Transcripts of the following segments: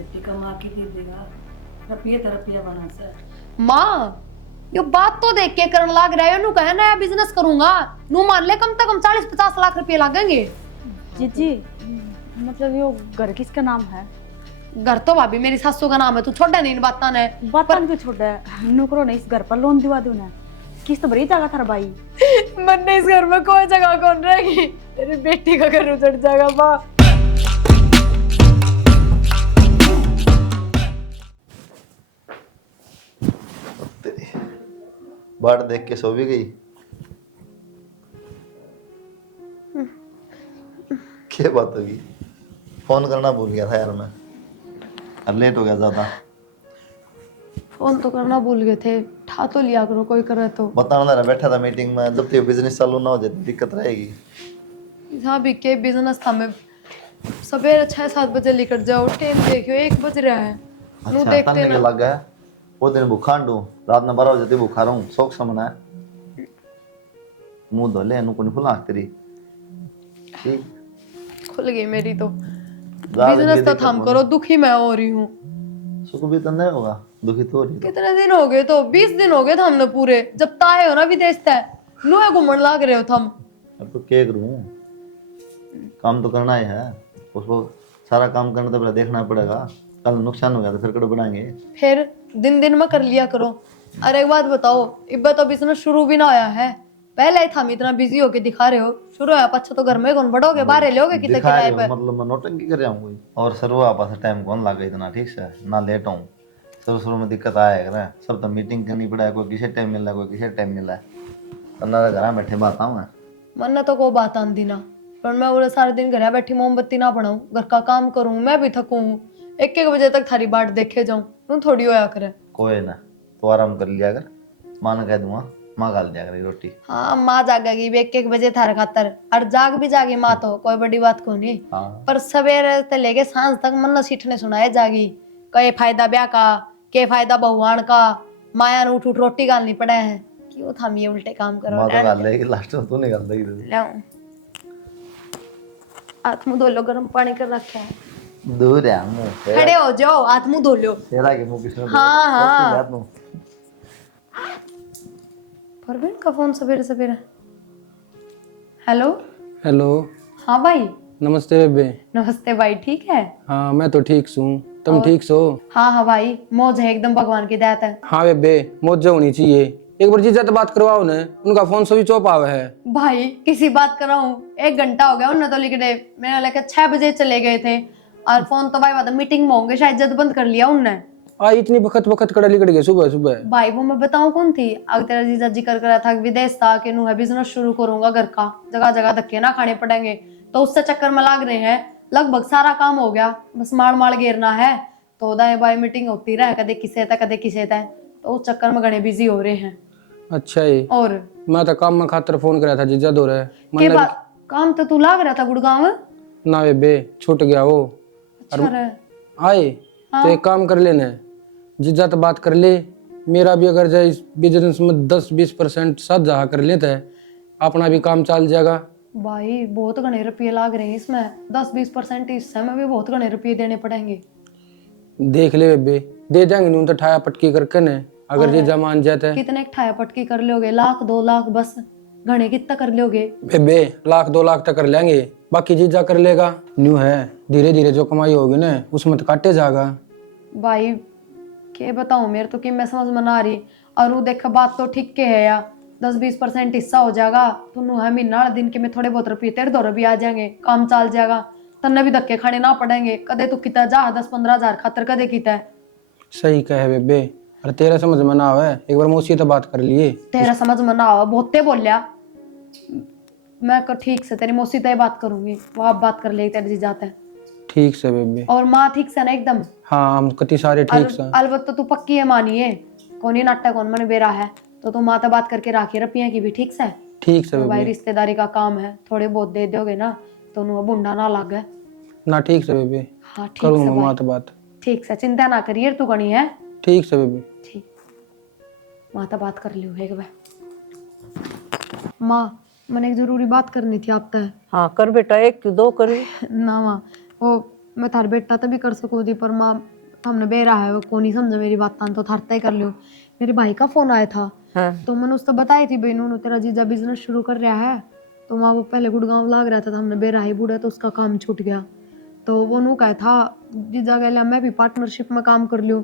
बेटी कमा के दे देगा, रुपया बना सर। माँ ये बात तो देख के करन लाग रहा है, नु कहे नया बिजनेस करूंगा, नु मान ले कम से कम 40-50 लाख रुपए लगेंगे। जीजी मतलब यो घर किसका नाम है? घर तो भाभी मेरी सासू का नाम है, तू छोड़ा नहीं इन बातों ने। बातन क्यों छोड़ है? नुकरो ने इस घर पर लोन दिवा दो ना, किस्त भरी जाएगा थारा भाई। मन्ने इस घर में कोई जगह कौन रहेगी, तेरी बेटी का घर उजड़ जाएगा माँ। बाट देख के सो भी गई। क्या बात होगी? फोन करना भूल गया था यार मैं, अब लेट हो गया ज्यादा। फोन तो करना भूल गए थे, उठा तो लिया करो कोई करे तो। बताना ना, बैठा था मीटिंग में, जब तक बिजनेस चालू ना हो जाए तो दिक्कत रहेगी। हाँ भी के बिजनेस था, मैं सवेरे 6-7 बजे निकल जाओ, टाइम देखियो 1 बज रहा है। नु अच्छा देखते तन्ने के ना लग गया। वो दिन भूखा डू, रात में 12 बजे भूखा रहूं, शौक समझना है। मुंह धो ले, नु फुला तेरी ठीक खुल गई मेरी तो। ज्यादा बिजनेस तो दिक्कत थम होने। करो, दुखी मैं हो रही हूँ। सुख भी तो नहीं होगा, दुखी तो हो रही हो। कितने दिन हो गए, तो 20 दिन हो गए थे हमने पूरे, जब ताए हो ना विदेश तय नुए घूमने लाग रहे हो थम। अब तो क्या करूं, काम तो करना ही है, उसको सारा काम करना तो पहले देखना पड़ेगा। कल नुकसान हो गया तो फिर कड़ो बनाएंगे। फिर दिन दिन में कर लिया करो। अरे एक बात बताओ, इब्बा तो बिजनेस शुरू भी ना आया है, पहले ही हम इतना बिजी होके दिखा रहे हो, शुरू है अच्छा तो घर में कौन बढ़ोगे, बाहर लोगे कितने दिखा किराए रहे पे। हो, मतलब मैं नौटंकी कर रहा हूँ। और सर वो आपस टाइम कौन लगा इतना, ठीक से ना लेट हूँ। शुरू में दिक्कत आया करे, सब तो मीटिंग करनी पड़ा है, कोई किसी टाइम मिल रहा है, कोई किसी टाइम मिल रहा है। ना घर बैठे बात आऊँ मैं। मन तो को बात आंदी ना, पर मैं पूरे सारे दिन घर बैठी मोमबत्ती ना बनाऊं, घर का काम करूं, मैं भी थकूं, 1-1 बजे तक थारी बाट देखे जाऊं, तुम थोड़ी होया करे। कोई ना, तो आराम कर लिया कर, माँ ने कह दूंगा, माँ गाल दिया करेगी रोटी। हाँ माँ जागेगी 1-1 बजे थारे खातर, और जाग भी जागी माँ तो कोई बड़ी बात को नहीं। हाँ पर सवेरे से लेके सांझ तक मन न सीठने सुनाए जागी, कई फायदा ब्याह का, के फायदा बहुआन का, माया ने उठ उठ रोटी गालनी पड़े है, क्यों थम ये उल्टे काम करो। माँ तो गाल देगी, लास्ट में तू नहीं गाल देगी। लाऊं हाथ मुंह धो लो, गर्म पानी कर रखा है, दूर है मुंह से। खड़े हो जाओ, हाथ मुंह धो लो। तेरा के मुंह किसने हाँ, हाँ। बात नु। परवीन का फोन सवेरे सवेरे। हेलो। हेलो। हाँ भाई। नमस्ते बेबे। नमस्ते भाई, ठीक है? हाँ मैं तो ठीक हूँ, तुम ठीक सो? हाँ हाँ भाई, मौज है एकदम, भगवान की दया है। हाँ बेबे मौज होनी चाहिए। एक बार जीजा से बात करवाओ ने, उनका फोन स्विच ऑफ आवे है। भाई किसी बात कर रहा हूँ, 1 घंटा हो गया उन्हें तो लिख दे, मैंने लेकर 6 बजे चले गए थे, और फोन तो भाई बात मीटिंग में होंगे शायद, जद बंद कर लिया उनने। आ इतनी बखत बखत कड़ा लिकड़ गए सुबह सुबह। भाई वो मैं बताऊं कौन थी, अगर तेरा जीजा जिक्र करा था कि विदेश था कि नु है बिजनेस शुरू करूंगा घर का, जगह जगह धक्के ना खाने पड़ेंगे, तो उससे चक्कर में लाग रहे हैं। लगभग सारा काम हो गया, बस माड़ माड़ घेरना है, तो दाएं बाएं मीटिंग होती रहे, कदे किसे था कदे किसे था, तो उस चक्कर में घने बिजी हो रहे हैं। अच्छा ही, और मैं तो काम में खातर फोन करा था जीजा दो रहे के बात काम तो तू लाग रहा था गुड़गांव। ना बेबे छूट गया वो। अच्छा रहे। आए तो एक काम कर लेना, जीजा तो बात कर ले, मेरा भी अगर जाए इस बिजनेस में 10-20% साथ जहा कर लेता है, अपना भी काम चल जाएगा। भाई बहुत घने रुपये लाग रहे हैं इसमें, 10-20% हिस्से में भी बहुत घने रुपये देने पड़ेंगे। देख ले बेबे, दे देंगे नहीं तो ठाया पटकी करके ने, अगर जीजा मान जाता है। कितने ठाया पटकी कर लोगे, 1-2 लाख बस, घने कितना कर लोगे? बेबे 1-2 लाख तक कर लेंगे, बाकी जीजा कर लेगा। न्यू है, धीरे धीरे जो कमाई होगी ना उसमें तो काटे जाएगा। भाई के बताऊं, मेरे तो कि मैं समझ में ना आ रही, और वो देखा बात तो ठीक के है यार, 10-20% हिस्सा हो जाएगा तो नु है महीना दिन के में थोड़े बहुत रुपये तेरे दौरे भी आ जाएंगे, काम चल जाएगा, तन्ने भी धक्के खाने ना पड़ेंगे, कदे तू किता जा 10-15 हजार खातर कदे किता है। सही कहे बेबे, अरे तेरा समझ में ना आवे, एक बार मौसी तो बात कर लिए। तेरा समझ में ना आवा, बहुते बोलिया, मैं ठीक से तेरी मौसी तय बात करूंगी, वो आप बात कर ले तेरे जी जाते हैं। ठीक से बेबे। और माँ ठीक से ना एकदम? हाँ हम कति सारे ठीक से। अलबत्ता तू पक्की है मानिए, कौन ही नाटक कौन मन बेरा है, तो तू माँ से बात करके राखी रपिया की भी ठीक से। ठीक से तो भाई बेबे। रिश्तेदारी का काम है, थोड़े बहुत दे दोगे ना तो नु बुंडा ना लागे ना ठीक से बेबे। हाँ ठीक करूँ से माँ भाई, तो बात। ठीक से चिंता ना करिए तू गणी है। ठीक से बेबे। ठीक, माँ तो बात कर लियो एक बार। माँ मैंने एक जरूरी बात करनी थी आपसे। हाँ कर बेटा, 1 क्यों 2 करी। ना माँ, वो मैं थार बेटा तभी कर सकूँ थी, पर माँ हमने बेरा है वो को नहीं समझे मेरी बात तो थारता ही कर लियो। मेरे भाई का फोन आया था हाँ। तो मैंने उसको बताई थी भाई नूनू तेरा जीजा बिजनेस शुरू कर रहा है, तो वहाँ वो पहले गुड़गांव लाग रहा था, हमने बेरा ही बूढ़ा तो उसका काम छूट गया, तो वो नू कहा था जीजा गया मैं भी पार्टनरशिप में काम कर लूँ,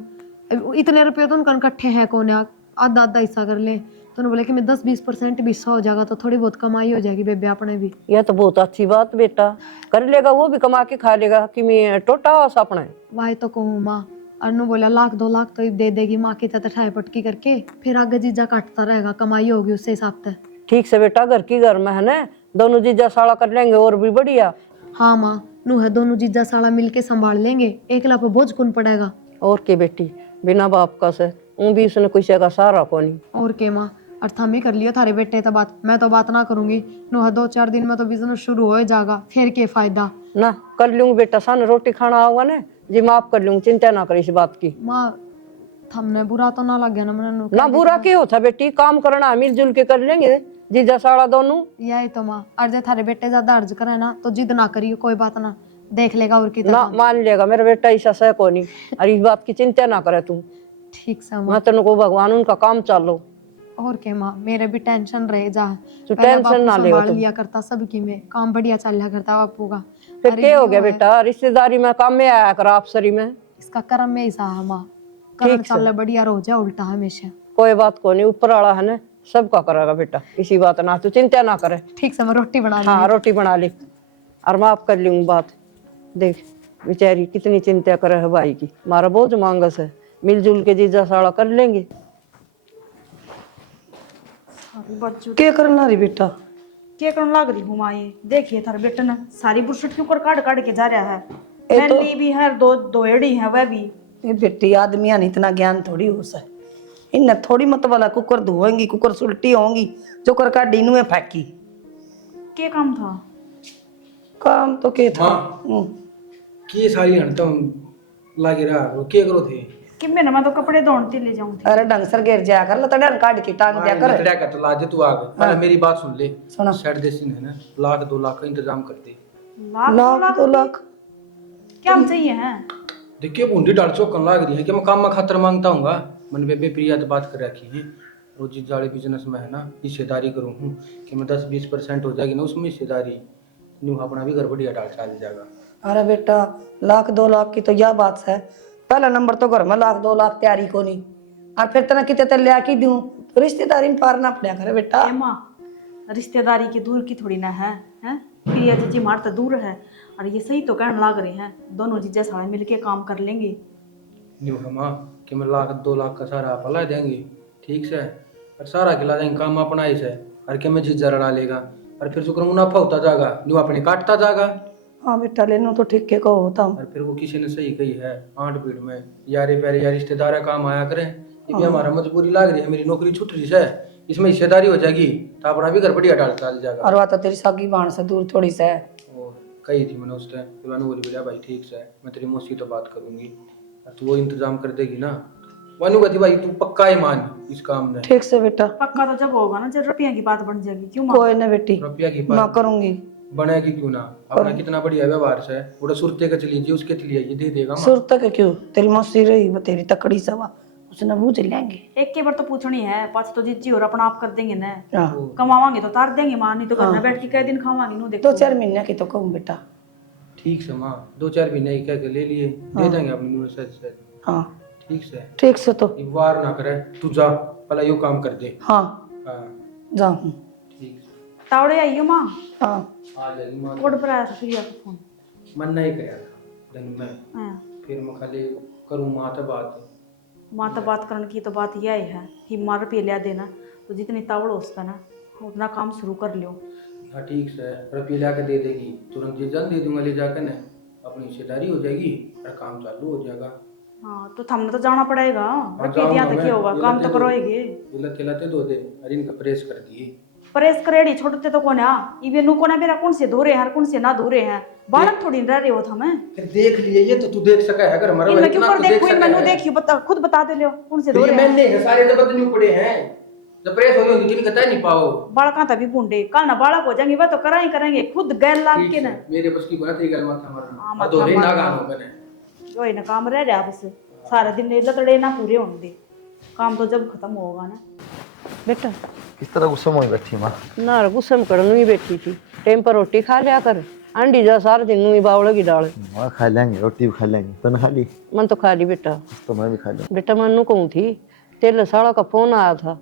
इतने रुपये तो उनका इकट्ठे हैं कौन है, आधा आधा हिस्सा कर ले। तो उन्होंने बोला कि मैं 10-20% भी हिस्सा हो जाएगा तो थोड़ी बहुत कमाई हो जाएगी बेबे अपने भी। यह तो बहुत अच्छी बात बेटा, कर लेगा वो भी कमा के खा लेगा कि मैं टोटा हो अपने। वाही तो कहूँ माँ, अनु बोला 1-2 लाख तो दे देगी माँ की तरह ठाई पटकी करके, फिर आगे जीजा काटता रहेगा, कमाई होगी उससे हिसाब से। ठीक से बेटा, घर की घर में है ना, दोनों जीजा साला कर लेंगे और भी बढ़िया। हाँ माँ, नू है दोनों जीजा साला मिलके संभाल लेंगे, एकला पे बोझ कौन पड़ेगा। और के बेटी, बिना बाप का से भी उसने कुछ का सहारा को नहीं। और के माँ, और थम ही कर लियो थारे बेटे तो बात, मैं तो बात ना करूंगी, नू है 2-4 दिन में तो बिजनेस शुरू हो जाएगा, फिर के फायदा। ना कर लूंगी बेटा, सन रोटी खाना होगा ना जी, माफ कर लूंगी, चिंता ना कर इस बात की। माँ थमने बुरा तो ना लग गया ना मैंने? ना बुरा क्यों होता बेटी, काम करना है, मिलजुल के कर लेंगे जीजा साला दोनों। यही तो माँ, अर्ज थारे बेटे ज्यादा अर्ज करे ना तो जिद ना करियो, कोई बात ना, देख लेगा और की ना मान लेगा मेरा बेटा, ऐसा सह को नहीं, और इस बात की चिंता ना करे तू। ठीक से माँ। मैं तेन को भगवान उनका काम चालो। और के माँ, मेरे भी टेंशन रहे जा, तू टेंशन ना ले लिया करता सबकी में, काम बढ़िया चल रहा करता बापू का। फिर क्या हो गया बेटा, रिश्तेदारी में काम में आया कर आपसरी में। इसका कर्म में ही सा है माँ, कर्म चल बढ़िया रो जाए उल्टा हमेशा। कोई बात को नहीं, ऊपर वाला है ना, सबका करेगा बेटा, इसी बात ना तू चिंता ना करे। ठीक से मैं रोटी बना ली। हाँ रोटी बना ली और माफ कर लूंगी बात। देख बेचारी कितनी चिंता करे है भाई की, हमारा बहुत मांगस है, मिलजुल के जीजा साड़ा कर लेंगे। क्या करना रही बेटा? क्या करने लग रही हूँ माँ? ये देखिए थारे बेटे ने सारी बुरसट क्यों कर काट काट के जा रहा है, मैली भी है, दो एड़ी है वह भी। ये बेटी आदमिया ने इतना ज्ञान थोड़ी हो सा, इन्हें थोड़ी मत वाला कुकर धोएंगी, कुकर सुलटी होंगी, जो कर का डीनू में फेंकी। क्या काम था? काम तो के था की सारी हंटम लागे रहा वो के करो थे कि मैं तो कपड़े धोने ले जाऊं थी। अरे ढंग सर गिर जाया कर, लतड़न काट के टांग दिया कर। लतड़ा का तो लाजे तू आगे, पहले मेरी बात सुन ले। सुना। सेट देसी है ना, 1-2 लाख का इंतजाम कर दे। लाख 2 लाख क्या चाहिए है? देखिए बूंदी डाल चौकन लाग रही है कि मैं काम में खातर मांगता हूँ, मन बेबे प्रिया तो बात कर रखी है, रोजी जाड़े बिजनेस में है ना, हिस्सेदारी करूँ हूँ कि मैं 10-20% हो जाएगी ना उसमें हिस्सेदारी, न्यू अपना भी घर बढ़िया डाल चाल जाएगा। अरे बेटा 1-2 लाख की तो यह बात है, पहला नंबर तो घर में 1-2 लाख तैयारी को नहीं, और फिर तना कितने तक लिया की दूं, तो रिश्तेदारी में पार ना पड़ा करे बेटा। माँ रिश्तेदारी की दूर की थोड़ी ना है, हैं? प्रिया जीजी मार तो दूर है, और ये सही तो कहने लग रहे हैं, दोनों जीजा साले मिलके काम कर लेंगे। न्यू हमा कि मैं 1-2 लाख का सारा आप ला देंगे, ठीक से, और सारा खिला देंगे काम अपना ही से, और क्या मैं जीजा लड़ा लेगा, और फिर जो मुनाफा होता जाएगा न्यू अपने काटता जाएगा। हाँ बेटा लेनो तो ठीक के कहो होता हूँ। और फिर वो किसी ने सही कही है 8 भीड़ में यारे प्यारे यार रिश्तेदार काम आया करें, ये भी हमारा मजबूरी लग रही है, मेरी नौकरी छूट रही है, इसमें हिस्सेदारी हो जाएगी तो अपना भी घर बढ़िया डाल चाल जाएगा। और वह तो तेरी सागी बाण से दूर थोड़ी सा है। और कही थी मैंने उस टाइम, फिर मैंने बोली बेटा भाई ठीक से, मैं तेरी मौसी तो बात करूंगी, तू वो इंतजाम कर देगी ना। वानू कहती भाई तू पक्का ही मान इस काम में। ठीक से बेटा, पक्का तो जब होगा ना जब रुपया की बात बन जाएगी। क्यों माँ? कोई ना बेटी, रुपया की मैं बात करूंगी। बनेगी क्यों ना, अपना कितना बढ़िया व्यवहार से बड़ा सुरते का चलीजिए, उसके लिए ये दे देगा। सुरत के क्यों, तेरी मौसी रही वो तेरी तकड़ी सवा, उसने बूझ लेंगे। एक के बार तो पूछनी है, पाँच तो जीजी और अपना आप कर देंगे ना, हाँ। कमावांगे तो तार देंगे माँ, नहीं तो घर में बैठ के कई दिन खावांगे। नो देखो 2-4 महीने की तो कहूँ बेटा। ठीक से माँ 2-4 महीने कह के ले लिए, दे देंगे अपनी न्यू से। हाँ ठीक से, ठीक से तो वार ना करे, तू जा पहले यो काम कर दे। हाँ हाँ जाऊँ। ठीक से, तावड़े आइयो माँ। हाँ आ जाएगी माँ। कोड पर आया था प्रिया का फोन। मन नहीं कराया था दिन में, हाँ। फिर मैं खाली करूँ माँ से बात। माँ तो बात करने की तो बात यह है कि माँ रुपये लिया देना, तो जितनी तावड़ हो उसका ना उतना काम शुरू कर लियो। हाँ ठीक से, रुपये ला के दे देगी, तुरंत ये जल्द दे दूंगा ले जाकर ना, अपनी हिस्सेदारी हो जाएगी और काम चालू हो जाएगा। हाँ तो थमने तो जाना पड़ेगा, रुपये दिया तो क्या होगा, काम तो करोगे। लते दो दे, अरे इनका प्रेस कर दिए। प्रेस करेड़ी छोड़ते तो कौन है, इवे नु कोना मेरा कौन से धोरे हैं कौन से ना धोरे हैं, बालक थोड़ी रह रहे हो थमे। फिर देख लिए ये तो तू देख सका है, अगर हमारा इनमें क्यों कर देखो, मैंने देखियो बता खुद बता दे लो कौन से धोरे हैं। मैंने सारे जबरदस्त न्यू पड़े हैं, जब प्रेस हो रही होगी तो नहीं पाओ। बालका तभी बूंदे कल ना बालक हो जाएंगे वह तो करा ही करेंगे खुद गैर लाग के ना मेरे बस की बना तेरी गल माथा हाँ, मारना माथा तो नहीं ना मारना। गानो मैंने जो है ना काम रह रहा बस सारा दिन लतड़े ना पूरे होने दे काम तो जब खत्म होगा ना। बेटा किस तरह गुस्सा में बैठी माँ? ना गुस्से में करने ही बैठी थी, टाइम पर रोटी खा लिया कर, अंडी जा सारे दिन ही बावड़ की डाल। माँ खा लेंगे, रोटी भी खा लेंगे। तूने खा ली? मन तो खा ली बेटा। तो मैं भी खा लूँ। बेटा मन कहूँ थी तेरे साला का फोन आया था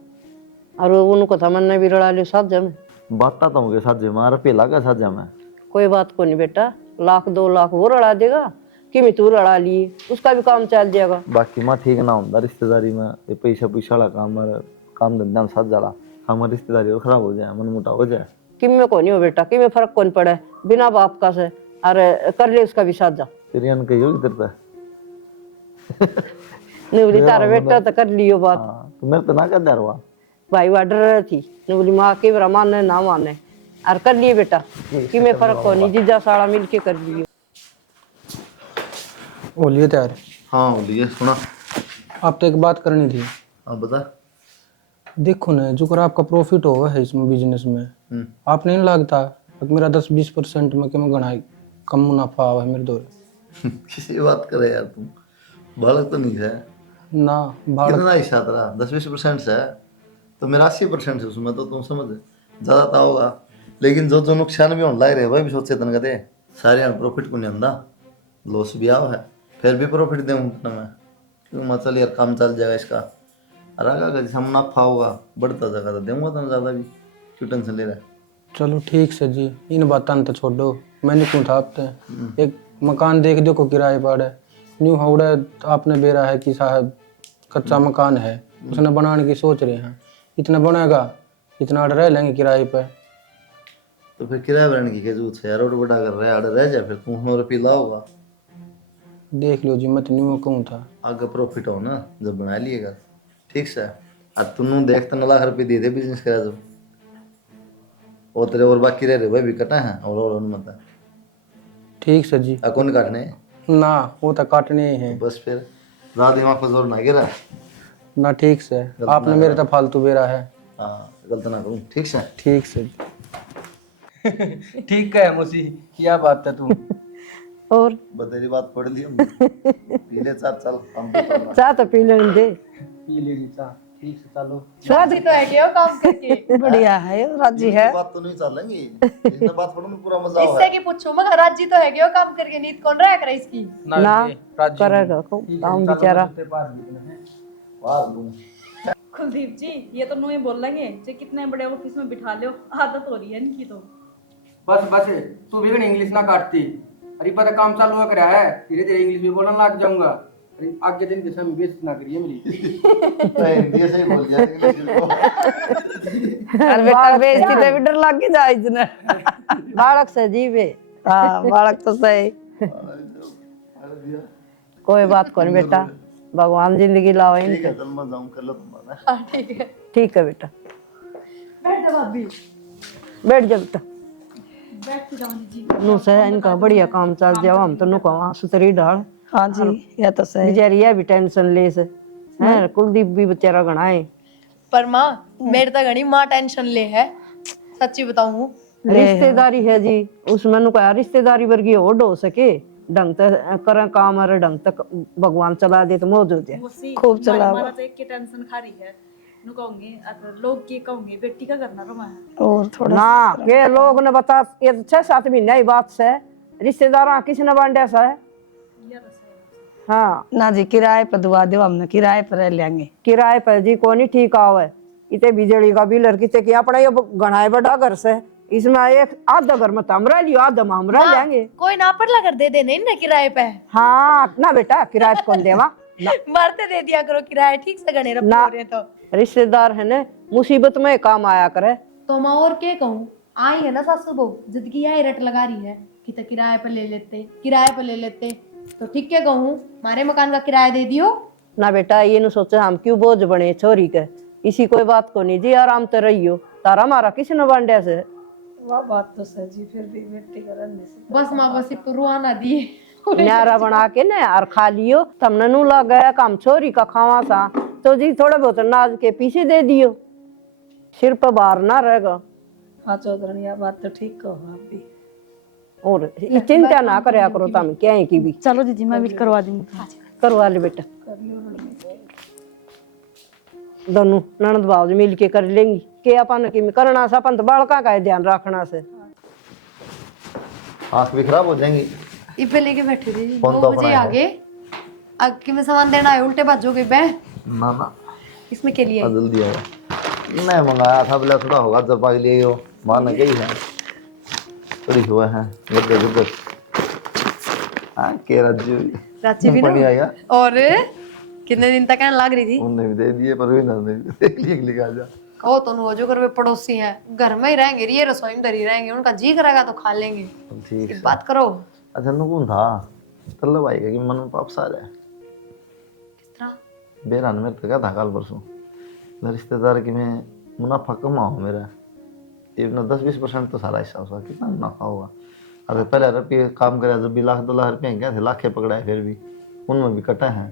और उनको था मन ने भी रड़ा लियो साथ में। बात तो मुझे साथ माँ रुपये लगा साथ में। कोई बात को नहीं बेटा, 1,00,000-2,00,000 वो रड़ा देगा कि मैं तू रड़ा लिए उसका भी काम चल जाएगा। बाकी माँ ठीक ना होता रिश्तेदारी में ये पैसा पैसा वाला काम धंधा में साथ जाला हमारी रिश्तेदारी और खराब हो जाए, मन मोटा हो जाए। कि में को नहीं हो बेटा, कि में फर्क कौन पड़े बिना बाप का से, अरे कर ले उसका भी साथ जा। तेरी अन कही होगी तेरे पे। नहीं बोली तारा बेटा तो कर लियो बात। हाँ, तो मेरे तो ना कर दे रहा भाई वो डर रही थी, नहीं बोली माँ के बरा मानने ना माने और कर लिए बेटा, कि में फर्क को नहीं, जीजा साड़ा मिल के कर लियो। बोलिए तैयार। हाँ बोलिए सुना। आप तो एक बात करनी थी। हाँ बता। देखो ना जो कर आपका प्रॉफिट होगा है इसमें बिजनेस में आप नहीं लगता मेरा 10-20% में क्या गणाई कम मुनाफा आवा है मेरे दौर। किसी बात करे यार तुम, बालक तो नहीं है ना भाड़ा कितना हिस्सा तेरा? 10-20% से है तो मेरा 80% है उसमें, तो तुम समझ ज़्यादा तो होगा, लेकिन जो जो नुकसान भी होने लग रहे वही भी सोच चेतन कहते सारे प्रॉफिट को नहीं आंदा, लॉस भी आओ है फिर भी प्रॉफिट दूँ मैं क्यों मत चल यार काम चल जाएगा इसका, और आगे जैसा मुनाफा होगा बढ़ता जाएगा तो दूंगा तो ज़्यादा भी, क्यों टेंशन ले रहा है? चलो ठीक से जी इन बातों तो छोड़ दो। मैंने क्यों था आपते एक मकान देख दो को किराए पर है न्यू हाउड़ा आपने बेरा है कि साहब कच्चा मकान है उसने बनाने की सोच रहे हैं, इतना बनेगा इतना रह लेंगे किराए पे। तो फिर किराया भरने की क्या जरूरत है यार, रोड बड़ा कर रहा है आड़े रह जाए फिर तुम हमारे पिला होगा। देख लो जी मैं तो न्यू कहूँ था आगे प्रॉफिट हो ना जब बना लिएगा ठीक से, अब तुम देख तो 9 लाख रुपये दे दे बिजनेस करा जब और तेरे और बाकी रह रहे वही भी कटा है और मत ठीक से जी। कौन काटने ना वो तो काटने ही हैं बस फिर रात दिमाग पर जोर ना गिरा। ना ठीक से आपने मेरे तो फालतू बेरा है। हाँ गलत ना करूँ ठीक से। ठीक से ठीक है मौसी क्या बात है तुम। और बतेरी बात पढ़ ली हमने। पीले 4 साल हम पे चल रहा है। चाह तो पी लेने दे। पी लीजिए चाह ठीक से चलो। राजी तो है क्या काम करके? बढ़िया है ये राजी है। बात तो नहीं चलेंगी इसमें बात पढ़ने में पूरा मजा इससे आवा की पूछो मगर राजी तो है क्या काम करके, नींद कौन रहा करे इसकी? ना करेगा काम बेचारा। वाह लूं कुलदीप जी ये तो नुई बोल लेंगे जो कितने बड़े ऑफिस में बिठा लो, आदत हो रही है इनकी तो। बस बस तू भी इंग्लिश ना काटती, अरे पता काम चालू हो रहा है धीरे धीरे इंग्लिश भी बोलने लग जाऊंगा, अरे आगे दिन के समय बेइज्जती ना करिए मेरी। हिंदी से ही बोल दिया इंग्लिश को। अरे बेटा बेइज्जती तो भी डर लग के जाए इतना। बालक से जीवे। हाँ बालक तो सही। कोई बात को नहीं बेटा, भगवान जिंदगी लाओ ठीक इनके। है चल मैं जाऊं कर लो तुम्हारा। हाँ ठीक है, ठीक है बेटा, बैठ जा भाभी। बैठ जा बेटा। बैठ जाओ जी। नु से इनका बढ़िया काम चल जाओ, हम तो नु को वहां सुतरी डाल। हाँ जी ये तो सही। बेचारी ये भी टेंशन ले से हैं, कुलदीप भी बेचारा घना है। पर माँ मेरे तो घनी माँ टेंशन ले है, सच्ची बताऊं। रिश्तेदारी है जी, उसमें नु कहा रिश्तेदारी वर्गी होड़ हो सके, ढंग से करे काम और ढंग तक भगवान चला दे तो मौजूद है। खूब चला हमारा तो एक की टेंशन खा रही है नु कहूंगी अगर लोग की कहूंगी बेटी का करना रमा है और थोड़ा ना के लोग ने बता ये 6-7 महीने की बात से रिश्तेदार किसने बांटा सा है। हाँ ना जी किराए पर दुआ दो, हमने किराए पर रह लेंगे। किराए पर जी को नहीं ठीक आवे, इतने बिजली का बिल और कितने की अपना ये घना बड़ा घर से, इसमें एक आधा घर में हमरा लियो आधा में हमरा लेंगे। कोई ना पड़ला कर दे देने ना किराए पे। हाँ ना बेटा किराए कौन देवा, मरते दे दिया करो किराया, ठीक से गणे रब ना। रहे तो रिश्तेदार है ना मुसीबत में काम आया करे। तो मैं और क्या कहूँ, आई है ना सासू बहू जिंदगी आई रट लगा रही है कि तो किराए पे ले लेते, किराए पे ले लेते, तो ठीक क्या कहूँ हमारे मकान का किराया दे दियो ना बेटा ये न सोचे हम क्यों बोझ बने छोरी के, इसी कोई बात को नहीं जी आराम तो रहियो, तारा मारा किसी ने बांटे से। वाह बात तो सही जी, फिर भी बेटी का रहने से बस माँ बस रुआना दिए न्यारा बना के न और खा लियो, तुमने नू लग गया काम छोरी का खावा सा तो जी थोड़ा बहुत नाज के पीछे दे दियो। सिर पर भार ना रहेगा। हाँ चौधरी यह बात तो ठीक कहो आप भी। और ये चिंता ना करया करो तुम क्या है की भी। चलो जीजी मैं भी करवा दूंगी। करवा ले बेटा, दोनों ननद भाव मिल के कर लेंगी के अपन की करना सा अपन तो बालका का ध्यान रखना से। आँख भी खराब हो जाएंगी। ये पे लेके बैठे थे जी, कौन 2 तो बजे अपना है? आगे आगे में सामान देना है, उल्टे बाजोगे बे। ना ना इसमें के लिए जल्दी आया। मैं मंगाया था बोला थोड़ा होगा जब के लिए हो मान गई है थोड़ी हुआ है गुड गुड। हाँ के राजू रांची भी बढ़िया ना। यार। और कितने दिन तक कहने लग रही थी उन्होंने भी दे दिए पर भी ना नहीं लिख आ जा। कहो तो वो जो घर में पड़ोसी हैं घर में ही रहेंगे, ये रसोई में धरी रहेंगे, उनका जी करेगा तो खा लेंगे। ठीक की है। बात करो। अच्छा नुकून था तल्ला भाई का कि मन में वापस आ रहा है किस तरह बेरान मेरे तक था कल परसों रिश्तेदार की मैं मुनाफा कमा हूँ मेरा ये 10-20% तो सारा हिस्सा उसका कितना मुनाफा होगा। अगर पहले रुपये काम करे जब भी 1-2 लाख रुपये क्या थे लाखे पकड़ाए फिर भी उनमें भी कटा है।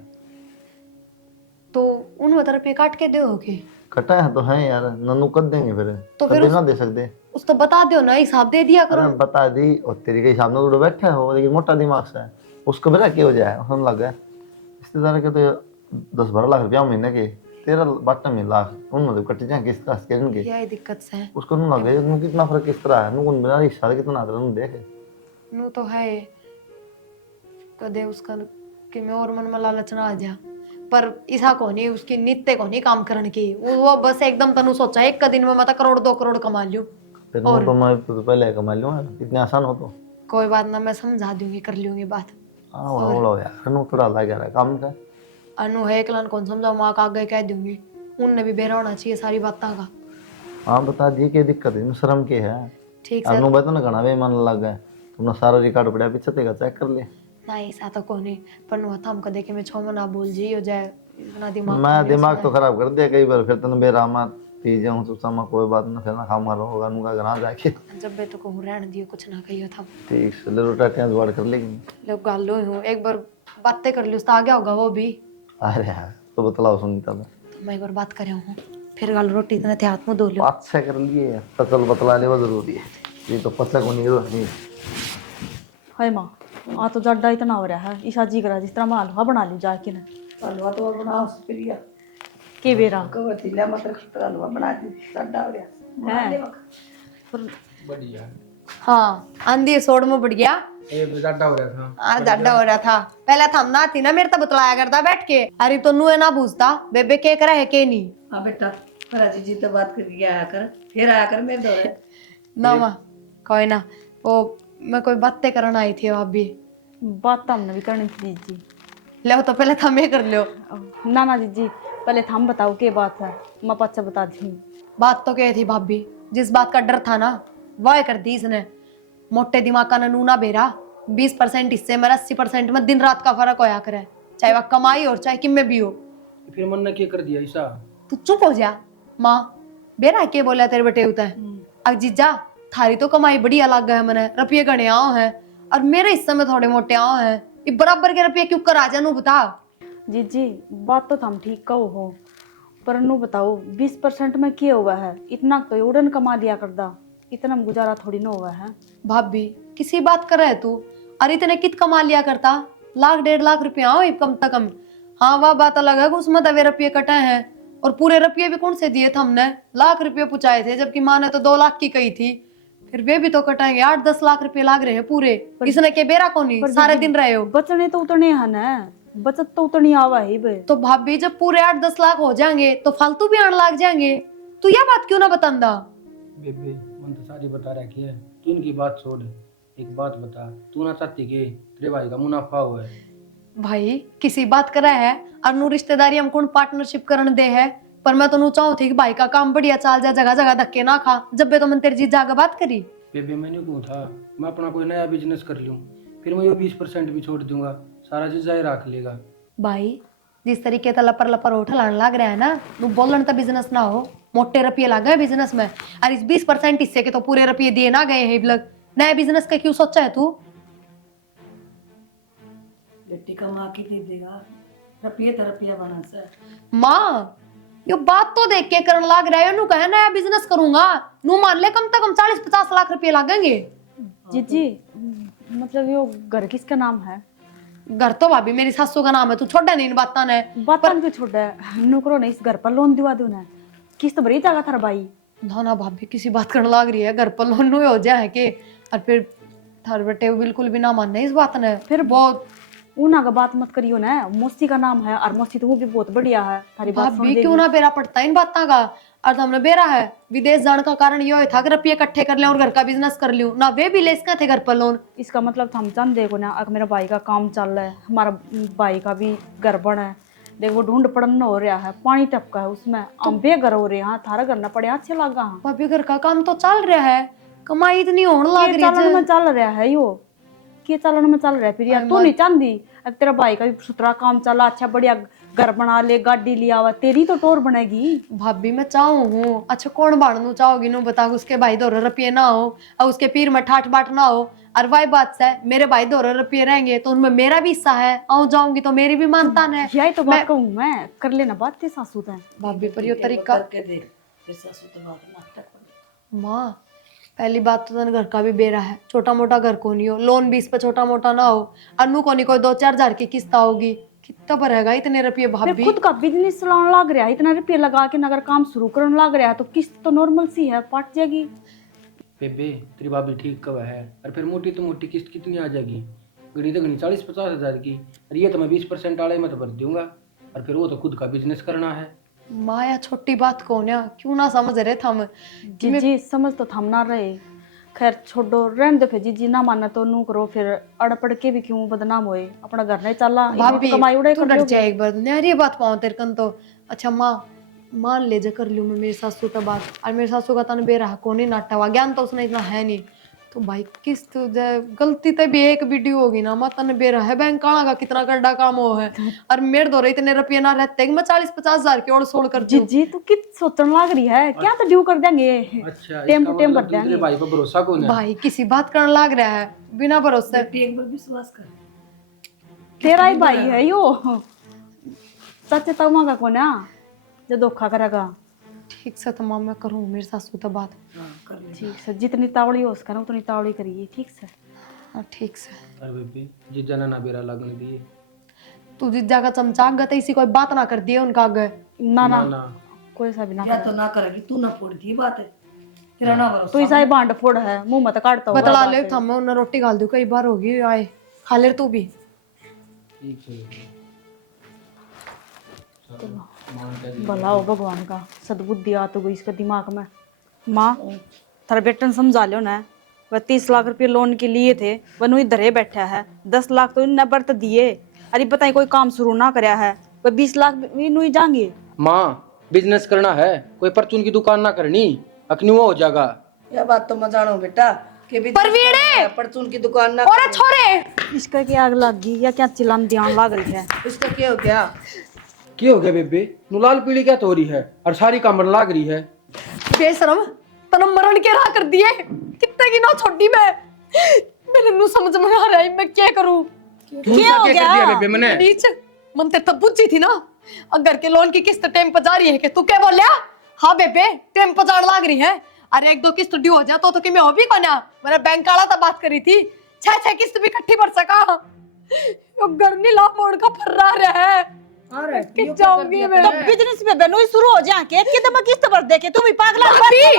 तो उन रुपये काट के दोगे कटा है तो है यार नन्नू कर देंगे फिर तो फिर कभी ना दे सकते। उस तो बता दो ना, हिसाब दे दिया करो। अरे बता दी और तेरी के हिसाब में तो बैठे हो लेकिन मोटा दिमाग से है उसको मेरा क्या हो जाए हम लग गए रिश्तेदार के तो 10-12 लाख रुपया महीने के 13-12 लाख उनमें तो कट जाए किस तरह से इनके यही दिक्कत से है। उसको नू लगे नू कितना फर्क किस तरह है नू मेरा हिस्सा कितना आता है देखे नू तो है कदे उसका कि मैं और मन में लालच ना आ जा पर ऐसा को नहीं उसकी नित्य को नहीं काम करने की वो बस एकदम तनु सोचा एक का दिन में मतलब 1-2 करोड़ कमा लूं। फिर नू तो मैं तो पहले कमा लूँ इतने आसान हो तो कोई बात ना, मैं समझा दूंगी, कर लूंगी बात। हाँ हो यार नू थोड़ा लग रहा है काम का। अनु है एकलान कौन समझाओ, माँ का आगे कह दूंगी, उनने भी बेरा होना चाहिए सारी बातों का। हाँ बता दिए क्या दिक्कत है शर्म के है ठीक अनु सर। बता ना घना वे मन लग गए तुमने सारा रिकॉर्ड पड़ा पीछे तेगा चेक कर ले। नहीं ऐसा तो को नहीं पर नु हम को देखे मैं 6 महीना बोल जी हो जाए इतना दिमाग मैं दिमाग तो खराब कर दिया कई बार फिर तने बेरामा पी जाऊं तो समा कोई बात ना फिर ना खा मारो होगा उनका घर जाके जब बे तो कहूँ रहने दियो कुछ ना कहियो था ठीक है ले रोटा टेंस जुगाड़ कर लेगी। लोग गालो हूँ एक बार बातें कर ली उस तो आ गया होगा वो भी। अरे यार तो बतलाओ सुनी तब तो मैं एक बार बात करे हूँ फिर गाल रोटी इतने थे हाथ में धो लो। बात से कर लिए तो चल बतला ले वो जरूरी है ये तो पता को नहीं। हाय माँ आ तो जड्डा इतना हो रहा है ईशा जी करा जिस तरह मैं हलवा बना लूँ जाके ना। हलवा तो बनाओ प्रिया के बेरा कहो थिला मतलब खतर हलवा बना दी सड्डा हो रहा है बढ़िया हाँ आंधी सोड़ में बढ़ गया। ये ज्यादा हो रहा था जाडा हो रहा था पहले थम ना थी ना मेरे तो बतलाया करता बैठ के अरे तो नुए ना पूछता बेबे के करा है के नहीं। हाँ बेटा फराजी जी तो बात करके आया कर फिर आया कर मेरे दौरे ना माँ कोई ना वो मैं कोई बातें करना आई थी आप भी बात तो हमने भी करनी थी जीजी। ले तो पहले थम ये कर लो। ना ना जीजी पहले थम बताओ क्या बात है मैं पच्चा बता दी। बात तो क्या थी भाभी जिस बात का डर था ना वह कर दी इसने मोटे दिमाग का नूना बेरा 20% हिस्से में 80% में दिन रात का फर्क होया करे चाहे वह कमाई और चाहे किम में भी हो। फिर मन ने क्या कर दिया ऐसा तू चुप हो जा माँ बेरा के बोला तेरे बेटे होता है अब जीजा थारी तो कमाई बढ़िया लग गया मैंने रुपये गणे आओ है और मेरे हिस्से में थोड़े मोटे आओ है ये बराबर के रुपये क्यों कर आ जा बता। जीजी बात तो थम ठीक कहो हो पर नु बताओ 20% में क्या हुआ है इतना तो उड़न कमा लिया करदा इतना में गुजारा थोड़ी ना हुआ है। भाभी किसी बात कर रहे तू अरे इतने कित कमा लिया करता 1-1.5 लाख रुपया आओ कम से कम। हाँ वह बात अलग है उसमें दबे रुपये कटे हैं और पूरे रुपये भी कौन से दिए थे हमने लाख रुपये पुचाए थे जबकि माँ ने तो 2 लाख की कही थी फिर वे भी तो कटाएंगे 8-10 लाख रुपये लाग रहे हैं पूरे इसने के बेरा को नहीं सारे दिन रहे हो। बचने तो उतने है ना बचत तो उतनी आवा ही बे। तो भाभी जब पूरे 8-10 लाख हो जाएंगे तो फालतू भी आने लग जाएंगे तू यह बात क्यों ना बतांदा। बेबे मन तो सारी बता रखी है तू इनकी बात छोड़ एक बात बता तू ना चाहती के तेरे भाई का मुनाफा हुआ है भाई किसी बात करा है और नू रिश्तेदारी हम कौन पार्टनरशिप करने दे है पर मैं तो नू चाहूँ थी कि भाई का काम बढ़िया चाल जाए जगह जगह धक्के ना खा जब बे तो मैं तेरी जीत जाकर बात करी। बेबे मैंने कहा था मैं अपना कोई नया बिजनेस कर लूँ फिर मैं ये 20% भी छोड़ दूंगा सारा चीज जाए रख लेगा। भाई जिस तरीके से लपर लपर उठ लाने लग रहा है ना तू बोलन तो बिजनेस ना हो मोटे रुपये लग गए बिजनेस में और इस 20% हिस्से के तो पूरे रुपये दिए ना गए हैं लग नए बिजनेस का क्यों सोचा है तू। बेटी कमा के दे देगा रुपये तो रुपया बना से माँ यो बात तो देख के करन लाग रहा है, नु कहे नया बिजनेस करूंगा, नु मान ले कम से कम 40-50 लाख रुपए लागेंगे। जीजी मतलब यो घर किसका नाम है? घर तो भाभी मेरी सासू का नाम है, तू छोड़ा नहीं इन बातां ने। बातन क्यों छोड़ है? नुकरो ने इस घर पर लोन दिवा दो ना, किस्त भरी जाएगा थारा भाई। ना ना भाभी किसी बात करने लाग रही है, घर पर लोन नु हो जाए के और फिर थार बेटे बिल्कुल भी ना मानने इस बात ने, फिर बहुत ऊना का बात मत करियो ना, मौसी का नाम है और मौसी तो वो भी बहुत बढ़िया है, थारी बात सुन भाभी लेगी। क्यों ना बेरा पड़ता इन बातों का। और हमने बेरा है विदेश जाने का कारण ये था कि रुपये इकट्ठे कर ले और घर का बिजनेस कर लूं ना, वे भी ले इसका थे घर पर लोन। इसका मतलब हम चांद देखो ना, अगर मेरा भाई का काम चल रहा है, हमारा भाई का भी घर बना है, देख वो ढूंढ पड़न हो रहा है, पानी टपका है उसमें, हम बेघर हो रहे हैं, थारा घर ना पड़े अच्छे लगा। भाभी घर का काम तो चल रहा है, कमाई इतनी होने लग रही है। में चल रहा है यो, के चलन में चल रहा है फिर यार, तू नहीं चाहती अब तेरा भाई का भी सुथरा काम चला, अच्छा बढ़िया घर बना ले, गाड़ी लिया हुआ, तेरी तो टोर बनेगी। भाभी मैं चाहूँ हूँ, अच्छा कौन बांटनू चाहोगी नु बता, उसके भाई 2 रुपये ना हो और उसके पीर में ठाठ बाट ना हो, और वही बात है मेरे भाई 2 रुपये रहेंगे तो उनमें मेरा भी हिस्सा है, आऊँ जाऊंगी तो मेरी भी मानता है। यही तो बात कहूँ मैं, कर लेना बात ते सासू ते। भाभी पर यो तरीका करके दे, फिर सासू तो बात नाटक पड़े। माँ पहली बात तो घर का भी बेरा है, छोटा मोटा घर को नहीं हो, लोन भी इस पे छोटा मोटा ना हो, अनु को नहीं कोई 2-4 हजार की किस्त आओगी, कितना भरेगा इतने रुपये फिर भाभी। खुद का बिजनेस चलाने लग रहा है, इतना रुपये लगा के अगर काम शुरू करने लग रहा है तो किस्त तो नॉर्मल सी है, पट जाएगी। बेबे तेरी भाभी ठीक कब है, और फिर मोटी तो मोटी किस्त कितनी आ जाएगी, गणी तो गणी 40-50 हजार की, और ये तो मैं 20% वाले में तो भर दूंगा, और फिर वो तो खुद का बिजनेस करना है। माया छोटी बात को ना क्यों ना समझ रहे थे हम। जीजी समझ तो थम ना रहे, खैर छोड़ो रहने दो, फिर जीजी ना माना तो नू करो, फिर अड़ पड़ के भी क्यों बदनाम होए, अपना घर नहीं चला, भाभी कमाई उड़े तू डर जाए एक बार, नारी बात पाऊं तेरे कन तो। अच्छा माँ मान ले जा कर लूँ मैं मेरी सासू का बात, और मेरी सासू का तन बेरा को नहीं नाटा हुआ, ज्ञान तो उसने इतना है नहीं, तो भाई किस्त गलती तो भी एक वीडियो होगी ना, माँ तन बेरा है बैंक का कितना करड़ा काम हो है, और मेरे दौरे इतने रुपये ना रहते मैं 40-50 हजार की और सोल कर जीजी तू कित सोचने लग रही है, क्या तो ड्यू कर देंगे, अच्छा टेम इसका टेम मतलब भर देंगे। दूसरे भाई पर भरोसा कौन है? भाई किसी बात करने लग रहा है बिना भरोसे। एक बार विश्वास कर, तेरा ही भाई है यो, सच तमा का कोना जो धोखा करेगा। ठीक से तो माँ मैं करूँ मेरी सासू तो बात। कर ले। ठीक से जितनी तावड़ी हो उसका ना उतनी तावड़ी करिए, ठीक से। हाँ ठीक से। अरे बेबे जीजा ने ना बेरा लगने दिए। तू जिज्जा का चमचा गए इसी कोई बात ना कर दिए उनका आगे। ना ना ना कोई सा भी ना या तो ना करेगी, तू ना फोड़ दी बात है, तेरा ना भरोसा। तू ऐसा ही बांड फोड़ है, मुंह मत काटता होगा बतला बात ले है। था मैं उन्हें रोटी घाल दूं, कई बार होगी आए खा ले तू भी। ठीक है भला हो भगवान का, सद्बुद्धि आ तो गई इसके दिमाग में। माँ थारा बेटा ने समझा लो ना, वह 30 लाख रुपए लोन के लिए थे, वह नु इधर ही बैठा है, 10 लाख तो इन्हें बरत दिए, अरे बताइए कोई काम शुरू ना कराया है, वह 20 लाख भी नु ही जाएंगे। माँ बिजनेस करना है, कोई परचून की दुकान ना करनी, अखनी वो हो जाएगा। यह बात तो मैं जानो बेटा कि भी परवीने! परचून की दुकान ना और छोरे इसका क्या आग लग गई या क्या चिल्लान ध्यान लग रही है? इसका क्या हो गया? क्या हो गया बेबे, नुलाल पीली क्या तो हो रही है और सारी कामड़ लाग रही है। बेशरम तने मरण के राह कर दिए, कितने की ना छोड़ी मैं, मेरे नु समझ में आ रहा है मैं क्या करूं। क्या हो कर गया? दिया बेबे मैंने? नीच मन ते तब बुझी थी ना, अगर के लोन की किस्त टाइम पर जा रही है कि तू क्या बोलिया? हाँ बेबे टाइम पर जान लाग रही है, अरे 1-2 किस्त ड्यू हो जाए तो कि मैं हो भी कोना, मेरा बैंक वाला तो बात करी थी 6 किस्त भी इकट्ठी भर सका, यो घर नहीं ला मोड़ का फर्रा रहा है। अरे कि जाऊंगी मैं तो बिजनेस में बनो ही शुरू हो जा के दम किस्त भर दे के तुम ही पागल लग रही है।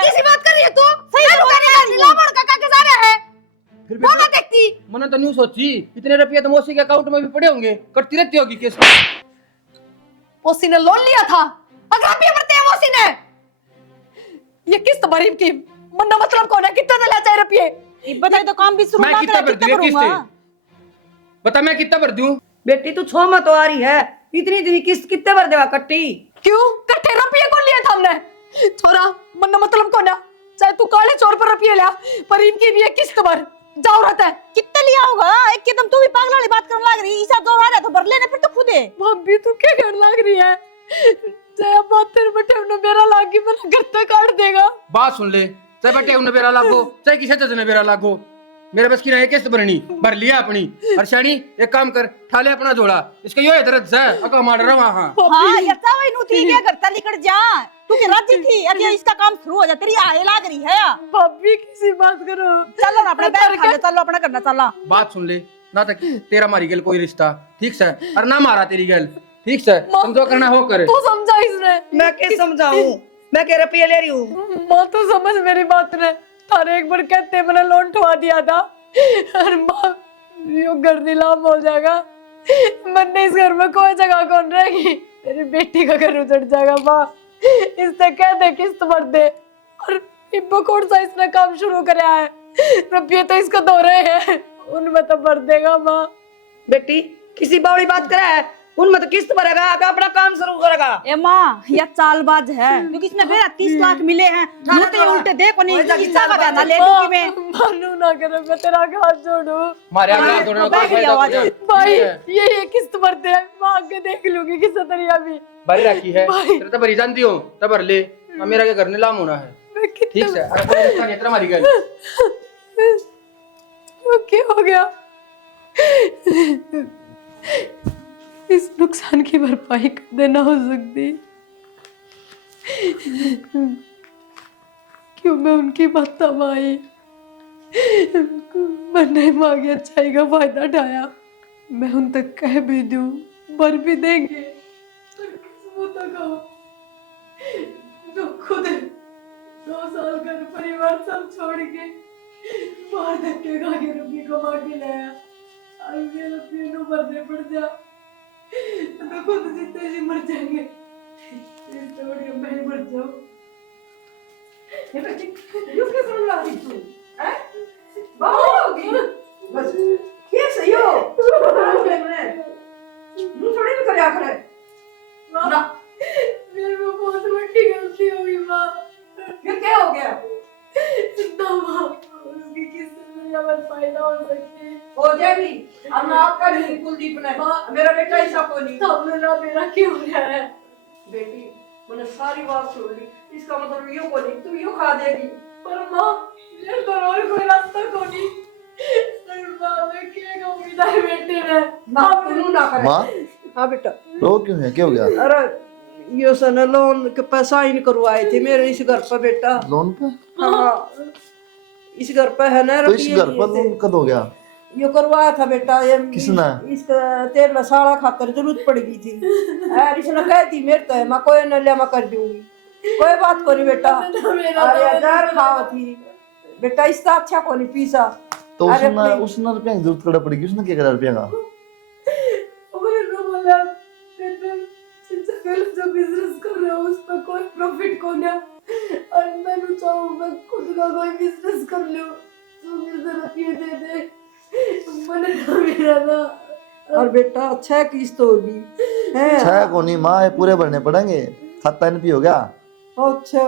किसी बात कर रही है तू? सही ला मोड़ का क्या जा रहा है? फिर वो ना देखती मैंने तो न्यू सोची इतने रुपये तो मौसी के अकाउंट में भी पड़े होंगे, करती रहती होगी किस्त। मौसी ने लोन लिया था, अगर आप ये भरते हैं मौसी ने, ये किस्त भरी की मन्ना मतलब कौन है, कितना ले चाहे रुपये? बताइए तो काम भी शुरू मैं ना कितना करे, भर दूं कितना किस्त? करूंगा? बता मैं कितना भर दूं? बेटी तू 6 में तो आ रही है, इतनी किस्त कितने भर देवा कट्टी? क्यों कट्ठे रुपये कौन लिए था हमने? छोरा मन्ना मतलब कौन है, चाहे तू काले चोर पर रुपये लिया पर इनकी भी एक किस्त भर जाओ रहता है। कितना लिया होगा? एकदम तू भी पागल वाली बात करने लग रही, ईसा जोर आ रहा तो भर लेने फिर तो खुद है। भाभी तू क्या करने लग रही है? चाहे बात तेरे बटे उन्हें मेरा लागी मैंने घर तक काट देगा। बात सुन ले, चाहे बेटे उन्हें बेरा लागो चाहे किसी जज ने बेरा लागो, मेरे बस की नहीं किस्त भरनी, भर लिया अपनी। और शानी एक काम कर, ठा ले अपना झोला, इसका यो दर्द से अका मार रहा वहां। हाँ यता वही नु थी क्या करता निकट जा तू के राजी थी अरे इसका काम शुरू हो जा तेरी आए लाग रही है भाभी किसी बात करो। चलो ना अपने बैग खा ले चलो अपना करना चला बात सुन ले ना, तक तेरा मारी गल कोई रिश्ता ठीक से, और ना मारा तेरी गल ठीक से, समझो करना हो करे। तू समझा इसने। मैं क्या समझाऊं, मैं क्या रुपये ले रही हूँ। माँ तो समझ मेरी बात ने, थारे एक बार कहते मैंने लोन ठुआ दिया था, और माँ यो घर नीलाम हो जाएगा, मैंने इस घर में कोई जगह कौन रहेगी, तेरी बेटी का घर उजड़ जाएगा। माँ इससे कह दे किस्त भर दे, और इब्बो कौन सा इसने काम शुरू कराया है, रुपये तो इसको दो रहे हैं, उनमें तो भर देगा। माँ बेटी किसी बावड़ी बात करे है, उनमें तो किस्त भरेगा, आगे अपना काम शुरू करेगा। ए माँ यह चालबाज है क्योंकि इसने मेरा 30 लाख मिले हैं मुझे उल्टे देखो नहीं किस्सा का बयाना ले लूंगी मैं मानू ना करे, मैं तेरा हाथ जोड़ू। मारे अगला दोनों का फायदा हो भाई ये किस्त भरते हैं, मैं आगे देख लूंगी किस तरीका भी। भरी रखी है तेरे तो भरी जानती हो, तब भर ले, मेरा क्या घर नीलाम होना है ठीक से। अरे कोई रिश्ता नहीं तेरा मारी गल। क्या हो गया, इस नुकसान की भरपाई कर देना हो सकती, क्यों मैं उनकी बात आई, मैंने मांगी अच्छाई का फायदा उठाया, मैं उन तक कह भी दूं भर भी देंगे, पर किस्मत का जो खुद 2 साल घर परिवार सब छोड़ के बाहर धक्के खा के रुपये कमा के लाया, और मेरे रुपये नु भरने पड़ जा तो खुद जितने जी मर जाएंगे, इससे बढ़िया मैं ही मर जाऊं। ये बच्ची क्यों क्या सुन रहा है तू, हैं? बहुत होगी बस ये सही हो मुंह थोड़ी भी करे आखिर ना मेरे में बहुत बड़ी गलती हो गई। माँ ये क्या हो गया ना माँ, उसकी किसी से फायदा हो सकती हो जाएगी, अब ना आपका नहीं कुलदीप ने, मेरा बेटा ऐसा कोई नहीं, तब ना मेरा क्यों हो रहा है। बेटी मैंने सारी बात सुन ली, इसका मतलब यूं को नहीं, तू यूं खा देगी, पर माँ मेरे तो और कोई रास्ता को नहीं, पर माँ मैं क्या कहूँगी तेरे बेटे ने, माँ तू ना करे। माँ हाँ बेटा रो क्यों है, क्या हो गया? अरे यो सन लोन के पैसा इन करवाए थे मेरे इस घर पर बेटा। लोन पे? हाँ इस घर पे है ना तो इस घर पर लोन कब हो गया? यो करवाया था बेटा, ये किसने? इसका तेल साड़ा खातर जरूरत पड़ गई थी यार, इसने कह दी मेरे तो है मैं कोई न ले मैं कर दूंगी, कोई बात को नहीं बेटा। अरे हजार खाओ थी बेटा, इसका अच्छा को नहीं पीसा। तो उसने रुपया की जरूरत पड़ पड़ेगी, उसने क्या करा रुपया का? जो बिजनेस कर रहा हूँ उस पर कोई प्रॉफिट को ना, और मैं चाहूँ मैं खुद का कोई बिजनेस कर लूँ, तो मुझे रुपये दे दे, मैंने मेरा ना। और बेटा 6 किस्त होगी है, 6 को नहीं माँ, ये पूरे भरने पड़ेंगे, खाता एनपी हो गया। अच्छा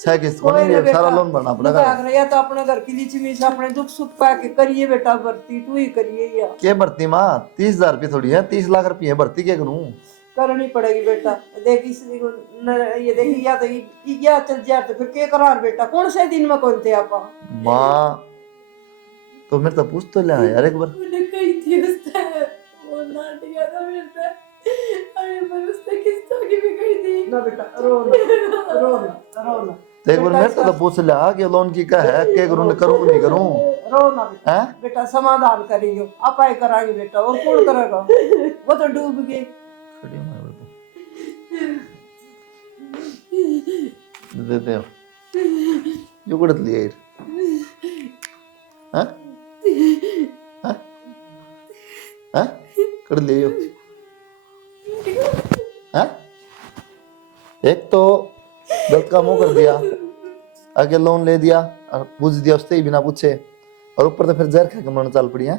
6 किस्त को नहीं, ये सारा लोन भरना पड़ेगा। या तो अपने घर की लीची से अपने दुख सुख पा के करिए बेटा, भर्ती तू ही करिए या क्या भर्ती माँ? 30,000 रुपये थोड़ी है, 30 लाख रुपये भर्ती क्या करूँ? करनी पड़ेगी बेटा। देख इस ये देखी या तो या चल जाए तो फिर क्या करार बेटा, कौन से दिन में कौन थे आपा माँ? तो मेरे तो पूछ तो ले यार एक बार। मैंने कही थी उससे वो नाटिया था मेरे से, अरे मैं उससे किस्ता की भी कही थी ना बेटा, रोना तो एक बार मेरे तो पूछ ले कि लोन की क्या है, क्या करूँ नहीं करूँ? रोना बेटा, हैं? बेटा समाधान करेंगे आप ही कराएंगे बेटा, और कौन करेगा, वो तो डूब गए। देते हो यो कुठत लिए हाँ हाँ हाँ कड़ लिए हाँ? एक तो गलत काम वो कर दिया, आगे लोन ले दिया और पूछ दिया उससे ही बिना पूछे, और ऊपर तो फिर जहर खा के मरने चल पड़ी है।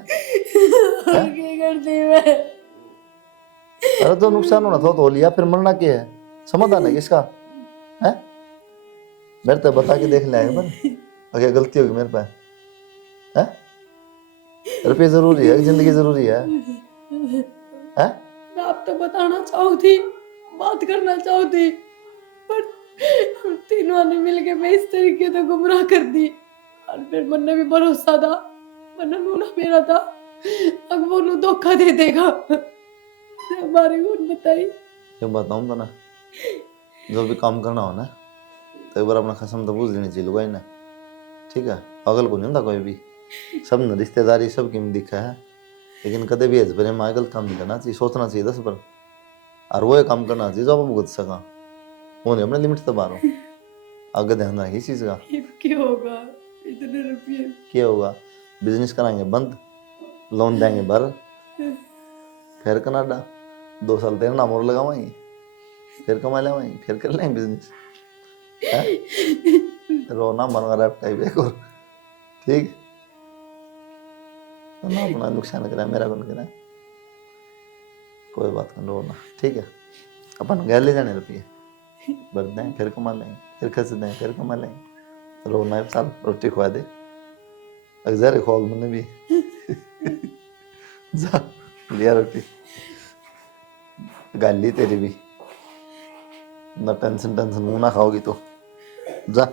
अरे तो नुकसान होना था तो हो लिया, फिर मरना क्या है? समाधान है किसका है? मेरे तो बता के देख ले एक बार, अगर गलती होगी मेरे पे है? रुपये जरूरी है, जिंदगी जरूरी है हैं? मैं आप तो बताना चाहूँ थी, बात करना चाहूँ थी, पर तीनों ने मिलके मैं इस तरीके से गुमराह कर दी, और फिर मन में भी भरोसा था वरना नूना मेरा था, अब वो नू धोखा दे देगा। हमारे को बताई क्यों बताऊँ तो ना, जो भी काम करना हो ना तो एक बार अपना कसम तो पूछ लेनी चाहिए लुगाई ने, ठीक है। पागल को नहीं होता कोई भी, सब ने रिश्तेदारी सब की दिखा है, लेकिन कदे भी हज पर माँ गलत काम नहीं करना चाहिए, सोचना चाहिए 10 बार, और वो काम करना चाहिए जो आप भुगत सका, वो नहीं अपने लिमिट से बाहर हो। आगे ध्यान रखिए इस चीज़ का। क्या होगा इतने रुपये? क्या होगा, बिजनेस कराएंगे बंद, लोन देंगे भर, फिर कनाडा 2 साल तेरे नाम और लगावाएंगे, फिर कमा लेवाएंगे, फिर कर लेंगे बिजनेस। रोना मन रहा टाइप एक और, ठीक। तो ना अपना नुकसान करा, मेरा कौन करा, कोई बात नहीं रोना, ठीक है। अपन घर ले जाने रुपये भर दें, फिर कमा लेंगे, फिर खर्च दें, फिर कमा लेंगे। रोना है साल रोटी खुआ दे, अक्सर खोल मैंने भी जा लिया रोटी, गाली तेरी भी ना, टेंशन मुंह ना खाओगी तो जा।